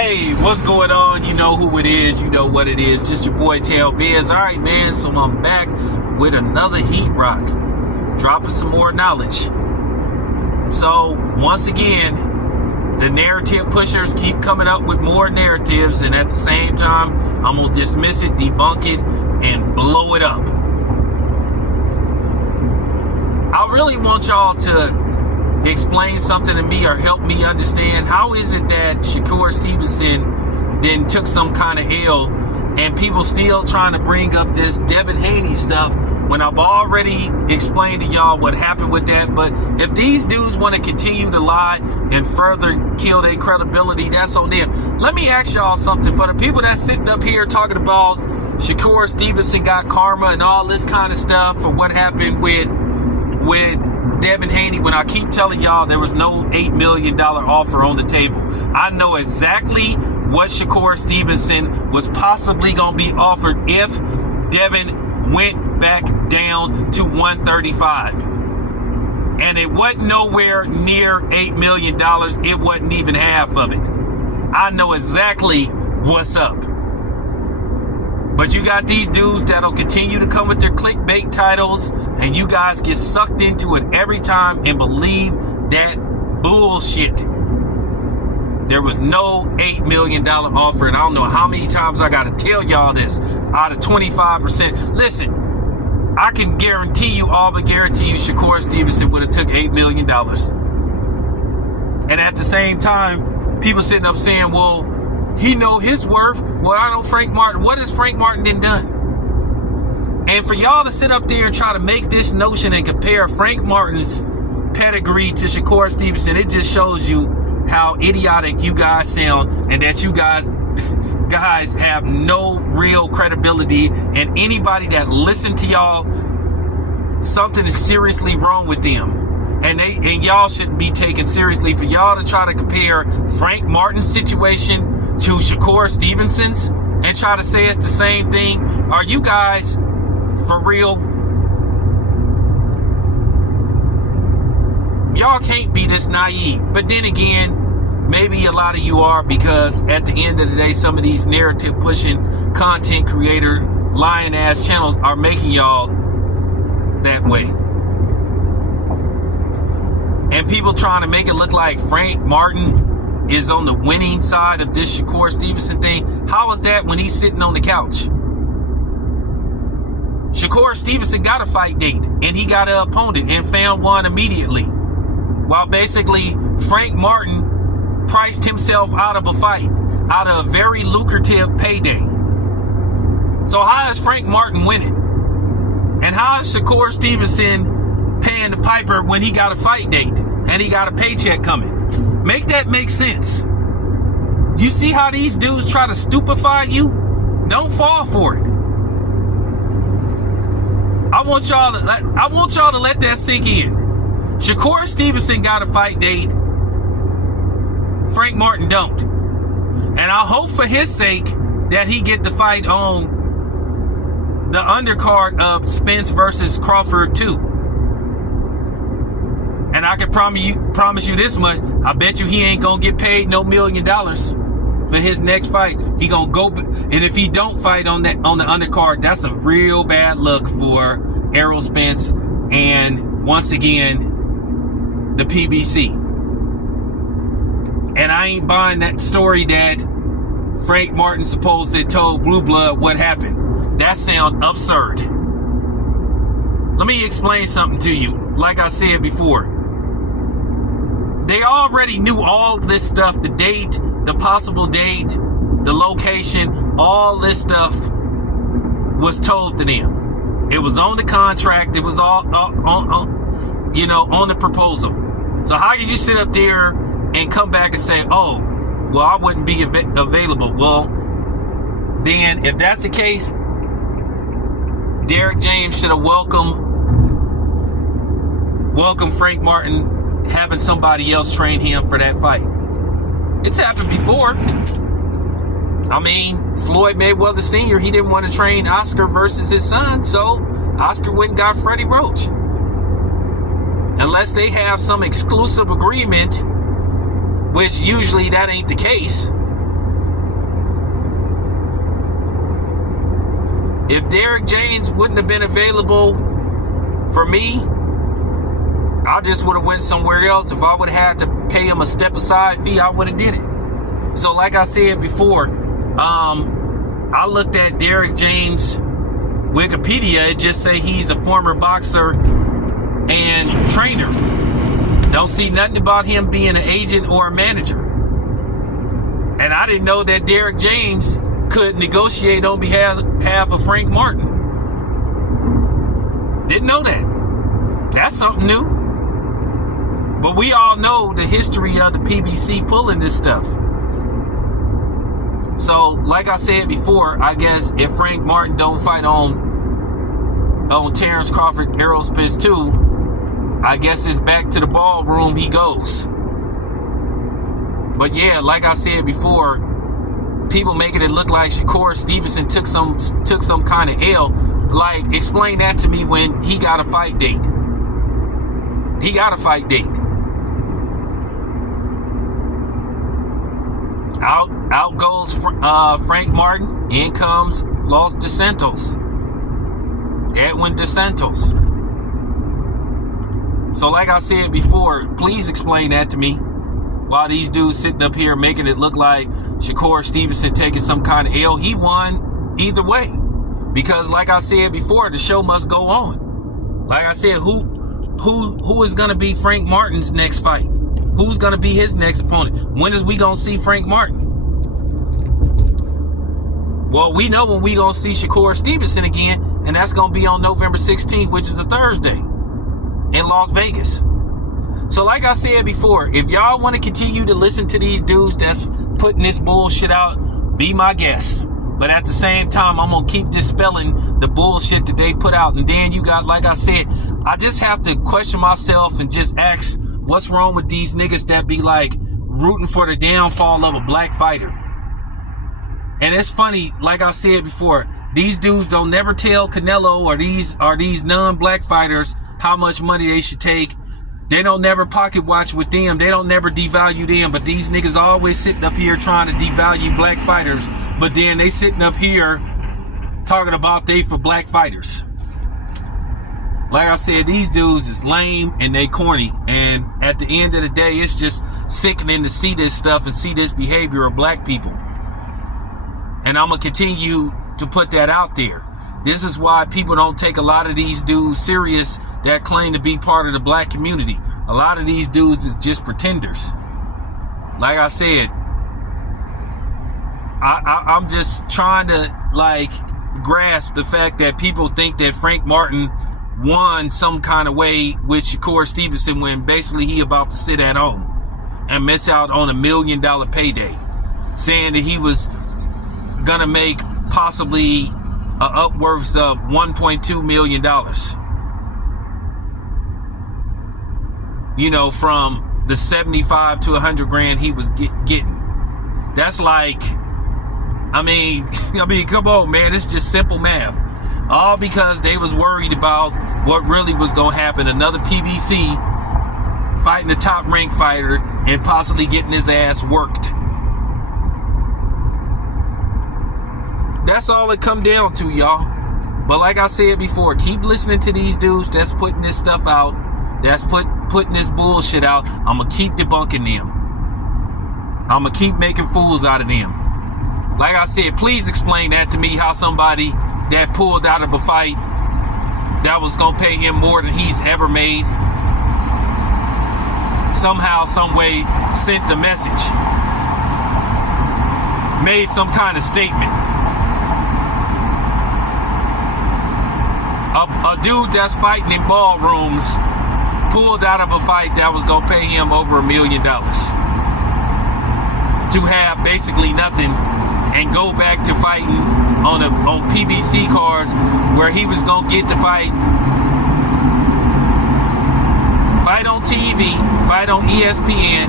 Hey, what's going on? You know who it is. You know what it is. Just your boy, Tail Biz. All right, man. So I'm back with another Heat Rock. Dropping some more knowledge. So, once again, the narrative pushers keep coming up with more narratives. And at the same time, I'm going to dismiss it, debunk it, and blow it up. I really want y'all to explain something to me or help me understand. How is it that Shakur Stevenson then took some kind of L and people still trying to bring up this Devin Haney stuff when I've already explained to y'all what happened with that? But if these dudes want to continue to lie and further kill their credibility, that's on them. Let me ask y'all something. For the people that's sitting up here talking about Shakur Stevenson got karma and all this kind of stuff for what happened with Devin Haney, when I keep telling y'all there was no $8 million offer on the table. I know exactly what Shakur Stevenson was possibly going to be offered if Devin went back down to 135. And it wasn't nowhere near $8 million. It wasn't even half of it. I know exactly what's up. But you got these dudes that'll continue to come with their clickbait titles, and you guys get sucked into it every time and believe that bullshit. There was no $8 million offer, and I don't know how many times I got to tell y'all this. Out of 25%. Listen, I can guarantee you, all but guarantee you, Shakur Stevenson would have took $8 million. And at the same time, people sitting up saying, well, he know his worth. Well, I know Frank Martin. What has Frank Martin then done? And for y'all to sit up there and try to make this notion and compare Frank Martin's pedigree to Shakur Stevenson, it just shows you how idiotic you guys sound and that you guys have no real credibility. And anybody that listen to y'all, something is seriously wrong with them. And y'all shouldn't be taken seriously. For y'all to try to compare Frank Martin's situation to Shakur Stevenson's and try to say it's the same thing. Are you guys for real? Y'all can't be this naive. But then again, maybe a lot of you are, because at the end of the day, some of these narrative pushing content creator lying ass channels are making y'all that way. And people trying to make it look like Frank Martin is on the winning side of this Shakur Stevenson thing. How is that when he's sitting on the couch? Shakur Stevenson got a fight date and he got an opponent and found one immediately. While basically Frank Martin priced himself out of a fight, out of a very lucrative payday. So how is Frank Martin winning? And how is Shakur Stevenson paying the piper when he got a fight date and he got a paycheck coming? Make that make sense. You see how these dudes try to stupefy you? Don't fall for it. I want y'all to let that sink in. Shakur Stevenson got a fight date. Frank Martin don't. And I hope for his sake that he get the fight on the undercard of Spence versus Crawford 2. And I can promise you this much. I bet you he ain't gonna get paid no $1 million for his next fight. He gonna go, and if he don't fight on the undercard, that's a real bad look for Errol Spence and once again the PBC. And I ain't buying that story that Frank Martin supposedly told Blue Blood what happened. That sounds absurd. Let me explain something to you. Like I said before, they already knew all this stuff, the date, the possible date, the location, all this stuff was told to them. It was on the contract. It was all on the proposal. So how did you sit up there and come back and say, oh, well, I wouldn't be available? Well, then if that's the case, Derek James should have welcomed Frank Martin, having somebody else train him for that fight. It's happened before. I mean, Floyd Mayweather Sr., he didn't want to train Oscar versus his son, so Oscar went and got Freddie Roach. Unless they have some exclusive agreement, which usually that ain't the case. If Derrick James wouldn't have been available for me, I just would have went somewhere else. If I would have had to pay him a step aside fee, I would have did it. So like I said before, I looked at Derrick James Wikipedia. It just say he's a former boxer and trainer. Don't see nothing about him being an agent or a manager. And I didn't know that Derrick James could negotiate on behalf of Frank Martin. Didn't know that. That's something new. But we all know the history of the PBC pulling this stuff. So, like I said before, I guess if Frank Martin don't fight on Terrence Crawford, Errol Spence 2, I guess it's back to the ballroom he goes. But yeah, like I said before, people making it look like Shakur Stevenson took some kind of L. Like, explain that to me when he got a fight date. He got a fight date. Out goes Frank Martin. In comes Los DeSantos. Edwin DeSantos. So like I said before, please explain that to me. While these dudes sitting up here making it look like Shakur Stevenson taking some kind of L, he won either way. Because like I said before, the show must go on. Like I said, who is gonna be Frank Martin's next fight? Who's gonna be his next opponent? When is we gonna see Frank Martin? Well, we know when we gonna see Shakur Stevenson again, and that's gonna be on November 16th, which is a Thursday, in Las Vegas. So like I said before, if y'all want to continue to listen to these dudes that's putting this bullshit out, be my guest. But at the same time, I'm going to keep dispelling the bullshit that they put out. And then you got, like I said, I just have to question myself and just ask, what's wrong with these niggas that be like rooting for the downfall of a black fighter? And it's funny, like I said before, these dudes don't never tell Canelo or these non-black fighters how much money they should take. They don't never pocket watch with them. They don't never devalue them. But these niggas always sitting up here trying to devalue black fighters. But then they sitting up here talking about they for black fighters. Like I said, these dudes is lame and they corny. And at the end of the day, it's just sickening to see this stuff and see this behavior of black people. And I'm going to continue to put that out there. This is why people don't take a lot of these dudes serious that claim to be part of the black community. A lot of these dudes is just pretenders. Like I said, I'm just trying to like grasp the fact that people think that Frank Martin won some kind of way with Shakur Stevenson when basically he about to sit at home and miss out on $1 million payday, saying that he was gonna make possibly upwards of $1.2 million. You know, from the 75 to 100 grand he was getting. That's like, I mean, come on, man. It's just simple math. All because they was worried about what really was going to happen. Another PBC fighting a top ranked fighter and possibly getting his ass worked. That's all it come down to, y'all. But like I said before, keep listening to these dudes that's putting this stuff out, that's putting this bullshit out. I'm going to keep debunking them. I'm going to keep making fools out of them. Like I said, please explain that to me, how somebody that pulled out of a fight that was going to pay him more than he's ever made somehow, some way sent the message, made some kind of statement. A dude that's fighting in ballrooms pulled out of a fight that was going to pay him over $1 million to have basically nothing and go back to fighting on PBC cards where he was going to get to fight on TV, fight on ESPN,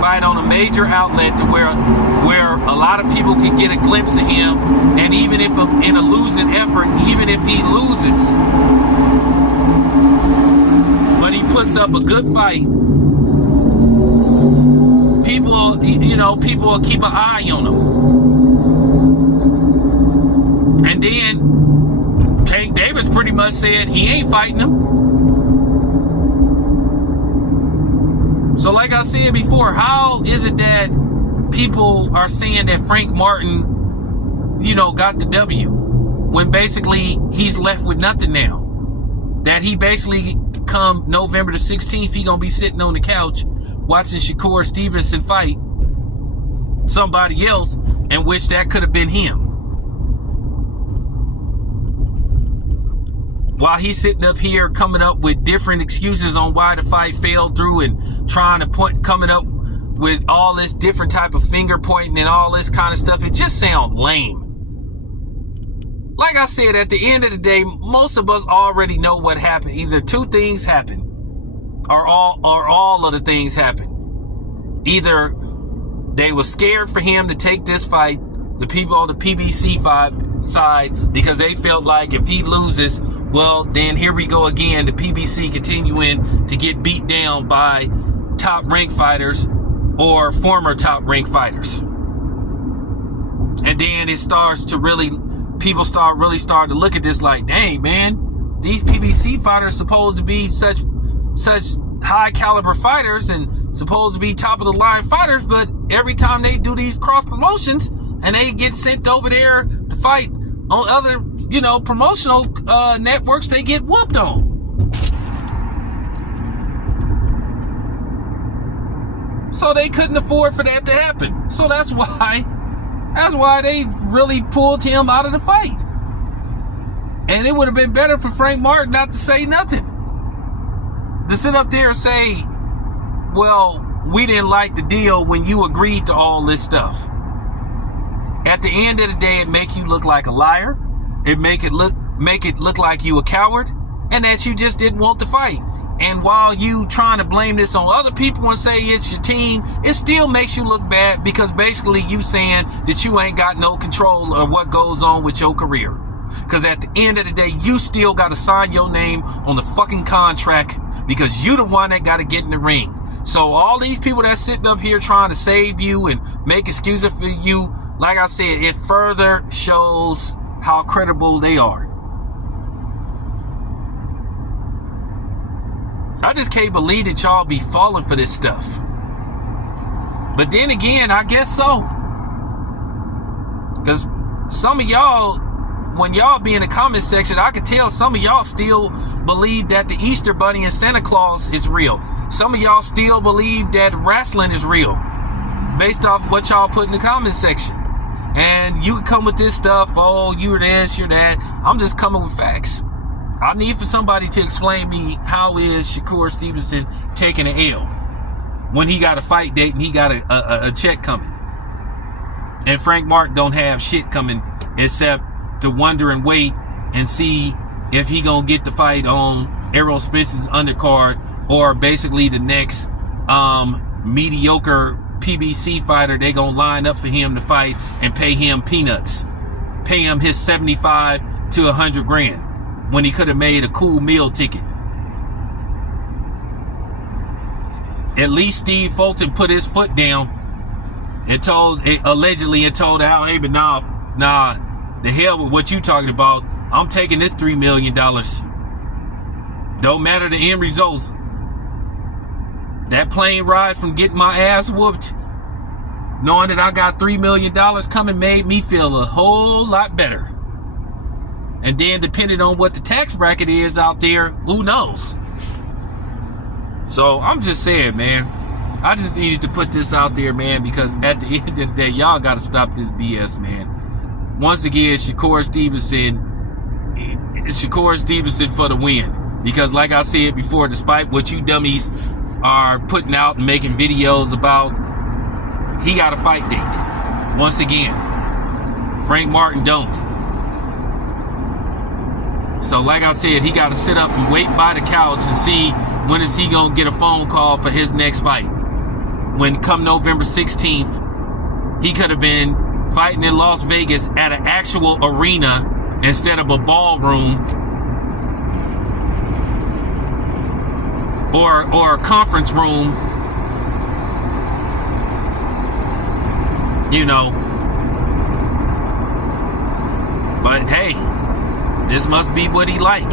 fight on a major outlet to where a lot of people could get a glimpse of him. And even if in a losing effort, even if he loses, but he puts up a good fight, people will keep an eye on him. And then Davis pretty much said he ain't fighting him. So like I said before, how is it that people are saying that Frank Martin, got the W, when basically he's left with nothing now? That he basically, come November the 16th, he gonna be sitting on the couch watching Shakur Stevenson fight somebody else, and which that could have been him. While he's sitting up here coming up with different excuses on why the fight fell through and trying to coming up with all this different type of finger pointing and all this kind of stuff, it just sounds lame. Like I said, at the end of the day, most of us already know what happened. Either two things happen, or all of the things happen. Either they were scared for him to take this fight, the people on the PBC side, because they felt like if he loses, well, then here we go again, the PBC continuing to get beat down by top rank fighters or former top rank fighters. And then it starts to really, people start to look at this like, dang, man, these PBC fighters supposed to be such high caliber fighters and supposed to be top of the line fighters, but every time they do these cross promotions and they get sent over there to fight on other, promotional networks, they get whooped on. So they couldn't afford for that to happen. So that's why they really pulled him out of the fight. And it would have been better for Frank Martin not to say nothing. To sit up there and say, well, we didn't like the deal when you agreed to all this stuff. At the end of the day, it make you look like a liar. It make it look like you a coward and that you just didn't want to fight. And while you trying to blame this on other people and say it's your team, it still makes you look bad, because basically you saying that you ain't got no control of what goes on with your career. Because at the end of the day, you still got to sign your name on the fucking contract, because you the one that got to get in the ring. So all these people that's sitting up here trying to save you and make excuses for you, like I said, it further shows how credible they are. I just can't believe that y'all be falling for this stuff. But then again, I guess so. Because some of y'all, when y'all be in the comment section, I could tell some of y'all still believe that the Easter Bunny and Santa Claus is real. Some of y'all still believe that wrestling is real, based off what y'all put in the comment section. And you come with this stuff, oh, you're this, you're that. I'm just coming with facts. I need for somebody to explain me, how is Shakur Stevenson taking an L when he got a fight date and he got a check coming, and Frank Martin don't have shit coming except to wonder and wait and see if he gonna get the fight on Errol Spence's undercard, or basically the next mediocre PBC fighter they gonna line up for him to fight and pay him peanuts, pay him his 75 to 100 grand when he could have made a cool meal ticket. At least Steve Fulton put his foot down and told Al Haber, nah, the hell with what you talking about. I'm taking this $3 million. Don't matter the end results. That plane ride from getting my ass whooped, knowing that I got $3 million coming, made me feel a whole lot better. And then depending on what the tax bracket is out there, who knows? So I'm just saying, man, I just needed to put this out there, man, because at the end of the day, y'all got to stop this BS, man. Once again, Shakur Stevenson for the win. Because like I said before, despite what you dummies are putting out and making videos about, he got a fight date. Once again, Frank Martin don't. So like I said, he got to sit up and wait by the couch and see when is he going to get a phone call for his next fight. When come November 16th, he could have been fighting in Las Vegas at an actual arena instead of a ballroom or a conference room, you know. But hey, This must be what he like.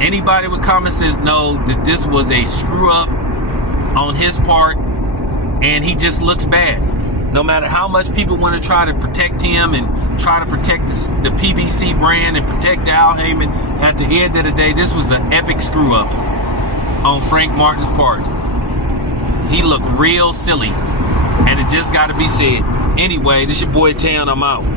Anybody with common sense know that this was a screw up on his part, and he just looks bad. No matter how much people want to try to protect him and try to protect the PBC brand and protect Al Heyman, at the end of the day, this was an epic screw up on Frank Martin's part. He looked real silly, and it just got to be said. Anyway, this your boy Tan. I'm out.